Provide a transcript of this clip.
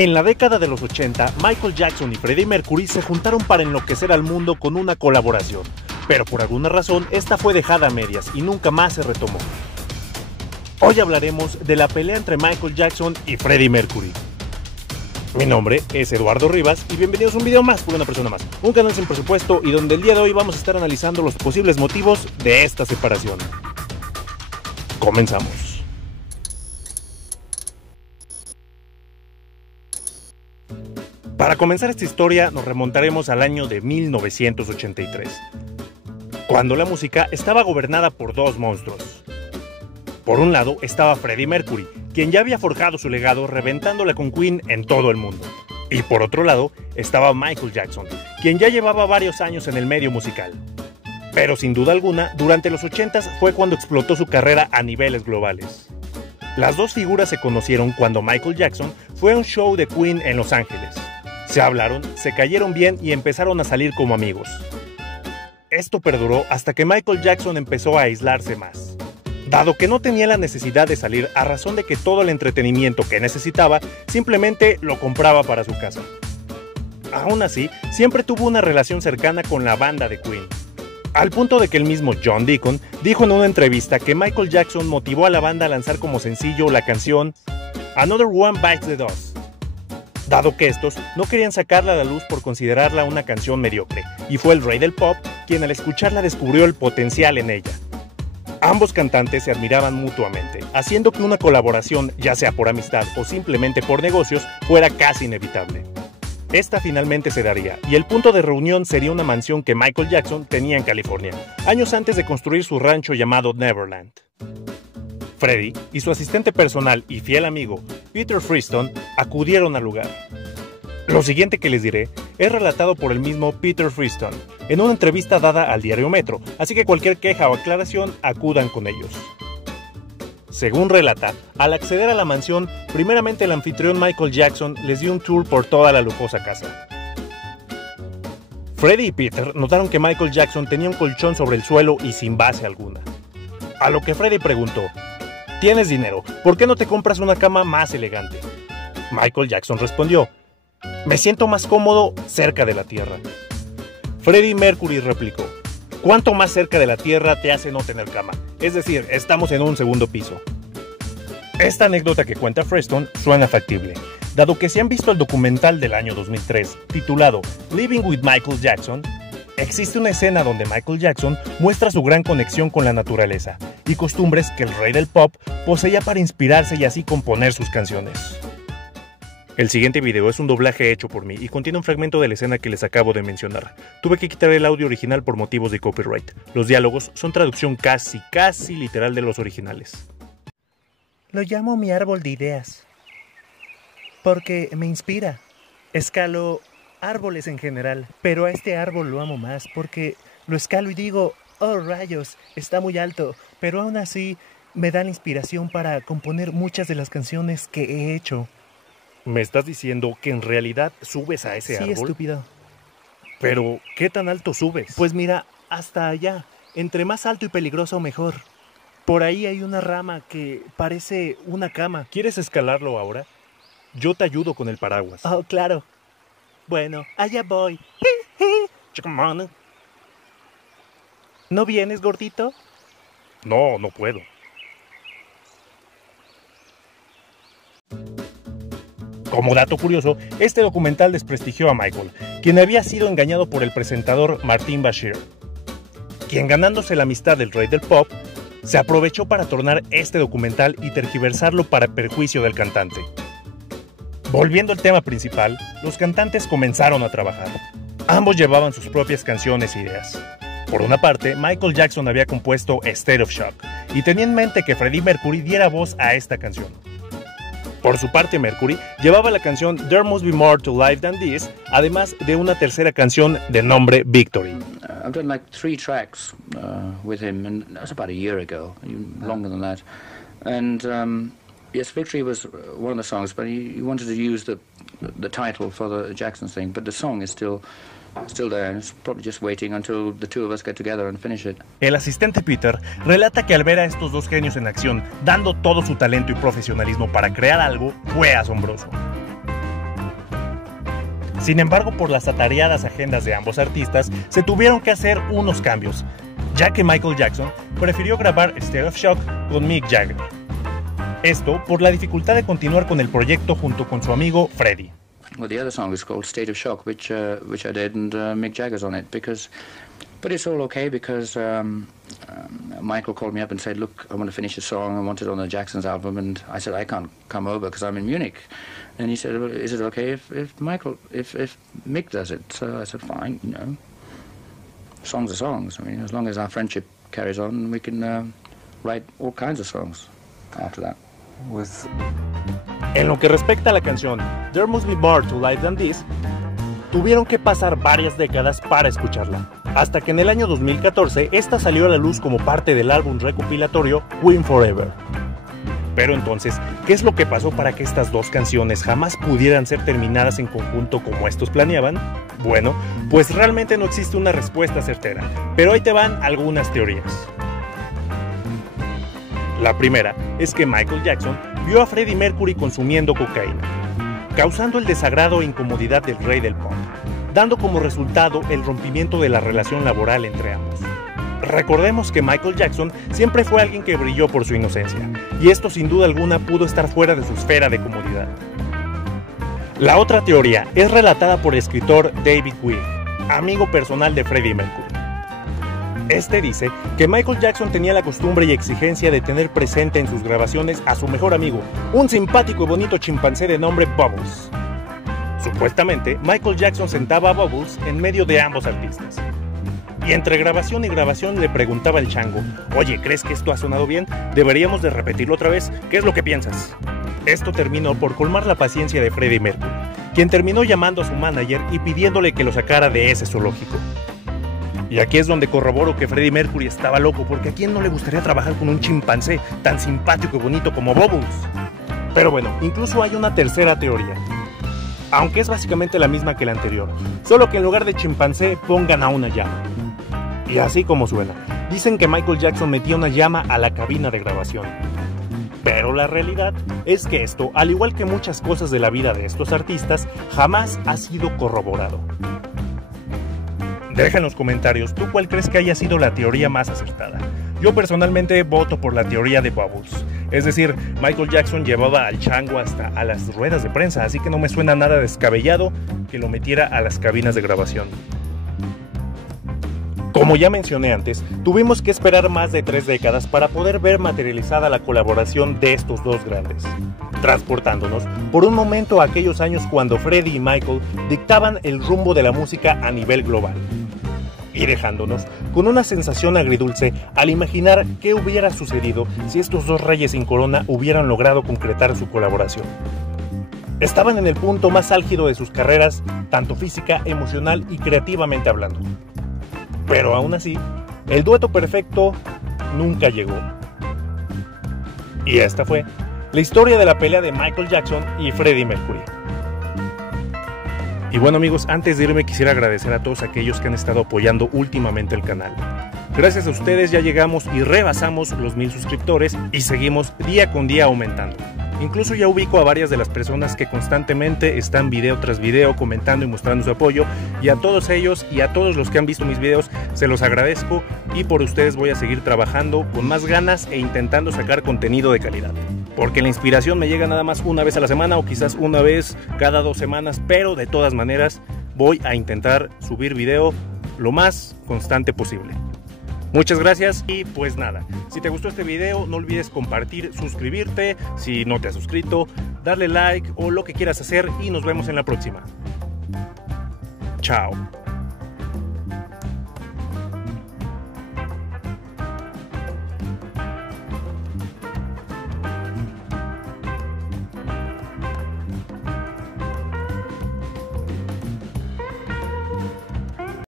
En la década de los 80, Michael Jackson y Freddie Mercury se juntaron para enloquecer al mundo con una colaboración, pero por alguna razón esta fue dejada a medias y nunca más se retomó. Hoy hablaremos de la pelea entre Michael Jackson y Freddie Mercury. Mi nombre es Eduardo Rivas y bienvenidos a un video más por una persona más, un canal sin presupuesto y donde el día de hoy vamos a estar analizando los posibles motivos de esta separación. Comenzamos. Para comenzar esta historia nos remontaremos al año de 1983, cuando la música estaba gobernada por dos monstruos. Por un lado estaba Freddie Mercury, quien ya había forjado su legado reventándola con Queen en todo el mundo. Y por otro lado estaba Michael Jackson, quien ya llevaba varios años en el medio musical. Pero sin duda alguna, durante los 80s fue cuando explotó su carrera a niveles globales. Las dos figuras se conocieron cuando Michael Jackson fue a un show de Queen en Los Ángeles. Se hablaron, se cayeron bien y empezaron a salir como amigos. Esto perduró hasta que Michael Jackson empezó a aislarse más, dado que no tenía la necesidad de salir a razón de que todo el entretenimiento que necesitaba simplemente lo compraba para su casa. Aún así, siempre tuvo una relación cercana con la banda de Queen, al punto de que el mismo John Deacon dijo en una entrevista que Michael Jackson motivó a la banda a lanzar como sencillo la canción Another One Bites the Dust, dado que estos no querían sacarla a la luz por considerarla una canción mediocre, y fue el rey del pop quien al escucharla descubrió el potencial en ella. Ambos cantantes se admiraban mutuamente, haciendo que una colaboración, ya sea por amistad o simplemente por negocios, fuera casi inevitable. Esta finalmente se daría, y el punto de reunión sería una mansión que Michael Jackson tenía en California, años antes de construir su rancho llamado Neverland. Freddie y su asistente personal y fiel amigo, Peter Freeston, acudieron al lugar. Lo siguiente que les diré es relatado por el mismo Peter Freeston en una entrevista dada al diario Metro, así que cualquier queja o aclaración acudan con ellos. Según relata, al acceder a la mansión, primeramente el anfitrión Michael Jackson les dio un tour por toda la lujosa casa. Freddie y Peter notaron que Michael Jackson tenía un colchón sobre el suelo y sin base alguna. A lo que Freddie preguntó: «¿Tienes dinero? ¿Por qué no te compras una cama más elegante?». Michael Jackson respondió: «Me siento más cómodo cerca de la tierra». Freddie Mercury replicó: «¿Cuánto más cerca de la tierra te hace no tener cama? Es decir, estamos en un segundo piso». Esta anécdota que cuenta Freeston suena factible, dado que si han visto el documental del año 2003 titulado Living with Michael Jackson, existe una escena donde Michael Jackson muestra su gran conexión con la naturaleza y costumbres que el rey del pop poseía para inspirarse y así componer sus canciones. El siguiente video es un doblaje hecho por mí y contiene un fragmento de la escena que les acabo de mencionar. Tuve que quitar el audio original por motivos de copyright. Los diálogos son traducción casi literal de los originales. Lo llamo mi árbol de ideas, porque me inspira. Escalo árboles en general, pero a este árbol lo amo más porque lo escalo y digo: oh rayos, está muy alto, pero aún así me da la inspiración para componer muchas de las canciones que he hecho. ¿Me estás diciendo que en realidad subes a ese árbol? Sí, estúpido. Pero, ¿qué tan alto subes? Pues mira, hasta allá. Entre más alto y peligroso, mejor. Por ahí hay una rama que parece una cama. ¿Quieres escalarlo ahora? Yo te ayudo con el paraguas. Oh, claro. Bueno, allá voy. ¿No vienes, gordito? No, no puedo. Como dato curioso, este documental desprestigió a Michael, quien había sido engañado por el presentador Martin Bashir, quien, ganándose la amistad del rey del pop, se aprovechó para tornar este documental y tergiversarlo para perjuicio del cantante. Volviendo al tema principal, los cantantes comenzaron a trabajar. Ambos llevaban sus propias canciones e ideas. Por una parte, Michael Jackson había compuesto State of Shock y tenía en mente que Freddie Mercury diera voz a esta canción. Por su parte, Mercury llevaba la canción There Must Be More to Life Than This, además de una tercera canción de nombre Victory. I've done like 3 tracks with him, and that was about a year ago, even longer than that. And yes, Victory was one of the songs, but he wanted to use the title for the Jackson thing, but the song is still there, and it's probably just waiting until the two of us get together and finish it. El asistente Peter relata que al ver a estos dos genios en acción, dando todo su talento y profesionalismo para crear algo, fue asombroso. Sin embargo, por las atareadas agendas de ambos artistas, se tuvieron que hacer unos cambios, ya que Michael Jackson prefirió grabar State of Shock con Mick Jagger. Esto por la dificultad de continuar con el proyecto junto con su amigo Freddie. Well, the other song is called State of Shock, which I did, and Mick Jagger's on it, but it's all okay because Michael called me up and said, look, I want to finish a song, I want it on the Jackson's album, and I said, I can't come over because I'm in Munich. And he said, well, is it okay if Mick does it? So I said, fine, you know, songs are songs. I mean, as long as our friendship carries on, we can write all kinds of songs after that. En lo que respecta a la canción There Must Be More to Life Than This, tuvieron que pasar varias décadas para escucharla, hasta que en el año 2014 esta salió a la luz como parte del álbum recopilatorio Win Forever. Pero entonces, ¿qué es lo que pasó para que estas dos canciones jamás pudieran ser terminadas en conjunto como estos planeaban? Bueno, pues realmente no existe una respuesta certera, pero ahí te van algunas teorías. La primera es que Michael Jackson vio a Freddie Mercury consumiendo cocaína, causando el desagrado e incomodidad del rey del pop, dando como resultado el rompimiento de la relación laboral entre ambos. Recordemos que Michael Jackson siempre fue alguien que brilló por su inocencia, y esto sin duda alguna pudo estar fuera de su esfera de comodidad. La otra teoría es relatada por el escritor David Wigg, amigo personal de Freddie Mercury. Este dice que Michael Jackson tenía la costumbre y exigencia de tener presente en sus grabaciones a su mejor amigo, un simpático y bonito chimpancé de nombre Bubbles. Supuestamente, Michael Jackson sentaba a Bubbles en medio de ambos artistas. Y entre grabación y grabación le preguntaba al chango, oye, ¿crees que esto ha sonado bien? ¿Deberíamos de repetirlo otra vez? ¿Qué es lo que piensas? Esto terminó por colmar la paciencia de Freddie Mercury, quien terminó llamando a su manager y pidiéndole que lo sacara de ese zoológico. Y aquí es donde corroboro que Freddie Mercury estaba loco, porque ¿a quién no le gustaría trabajar con un chimpancé tan simpático y bonito como Bubbles? Pero bueno, incluso hay una tercera teoría, aunque es básicamente la misma que la anterior, solo que en lugar de chimpancé pongan a una llama. Y así como suena, dicen que Michael Jackson metía una llama a la cabina de grabación. Pero la realidad es que esto, al igual que muchas cosas de la vida de estos artistas, jamás ha sido corroborado. Deja en los comentarios, ¿tú cuál crees que haya sido la teoría más acertada? Yo personalmente voto por la teoría de Bubbles. Es decir, Michael Jackson llevaba al chango hasta a las ruedas de prensa, así que no me suena nada descabellado que lo metiera a las cabinas de grabación. Como ya mencioné antes, tuvimos que esperar más de 3 décadas para poder ver materializada la colaboración de estos dos grandes, transportándonos por un momento a aquellos años cuando Freddie y Michael dictaban el rumbo de la música a nivel global, y dejándonos con una sensación agridulce al imaginar qué hubiera sucedido si estos dos reyes sin corona hubieran logrado concretar su colaboración. Estaban en el punto más álgido de sus carreras, tanto física, emocional y creativamente hablando. Pero aún así, el dueto perfecto nunca llegó. Y esta fue la historia de la pelea de Michael Jackson y Freddie Mercury. Y bueno amigos, antes de irme quisiera agradecer a todos aquellos que han estado apoyando últimamente el canal. Gracias a ustedes ya llegamos y rebasamos los 1000 suscriptores y seguimos día con día aumentando. Incluso ya ubico a varias de las personas que constantemente están video tras video comentando y mostrando su apoyo, y a todos ellos y a todos los que han visto mis videos se los agradezco, y por ustedes voy a seguir trabajando con más ganas e intentando sacar contenido de calidad. Porque la inspiración me llega nada más una vez a la semana o quizás una vez cada 2 semanas, pero de todas maneras voy a intentar subir video lo más constante posible. Muchas gracias y pues nada, si te gustó este video no olvides compartir, suscribirte si no te has suscrito, darle like o lo que quieras hacer y nos vemos en la próxima. Chao.